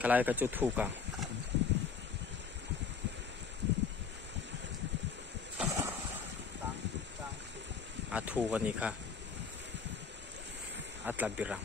kalai ka chu thu ka a thu ka ni kha atla birang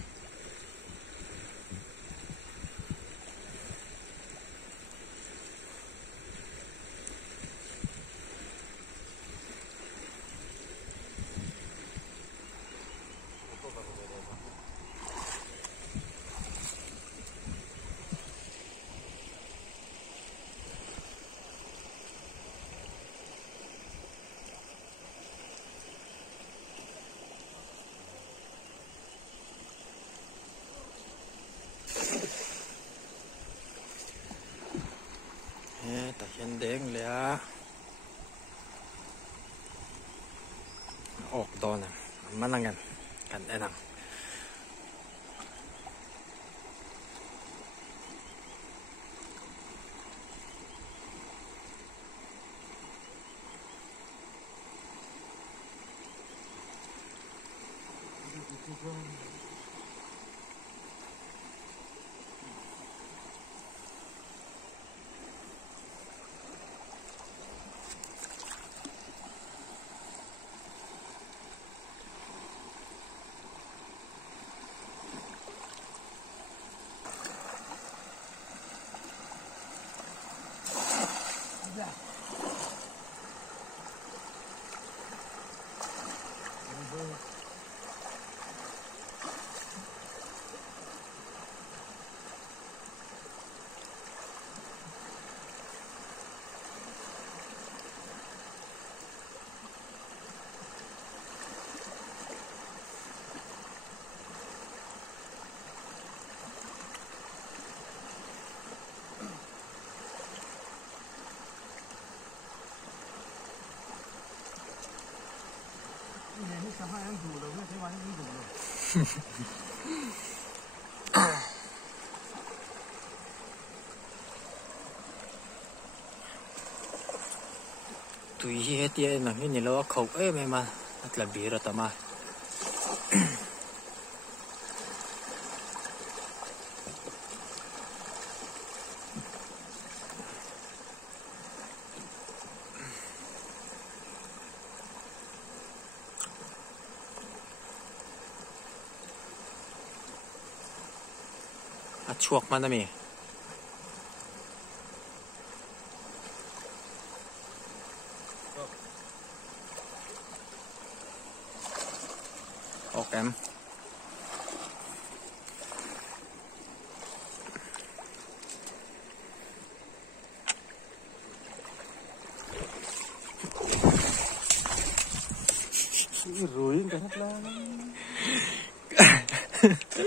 ta hian deng le a ok do na manangan kan enang tui hi tia na ni lo khau em ma atla bira tama a chuak man mi ok em rồi cái hết